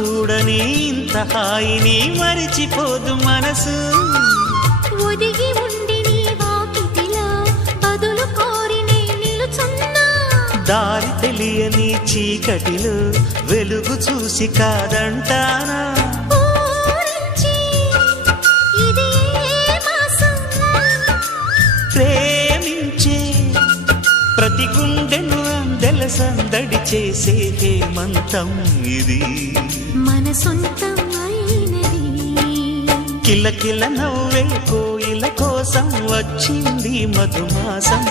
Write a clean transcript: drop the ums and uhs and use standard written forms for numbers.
చూడని ఇంత హాయిని మరిచిపోదు మనసు. ఒదిగి ఉండి నీ వాకిటిలో బదులు కోరి నే నిలుచున్నా. దారి తెలియని చీకటిలో వెలుగు చూసి కాదంటానా. ప్రేమించే ప్రతి గుండెను అందెల సందడి చేసే హేమంతం ఇది. మన సొంతం అయినది. కిలకిల నవ్వే కోయిల కోసం వచ్చింది మధుమాసం.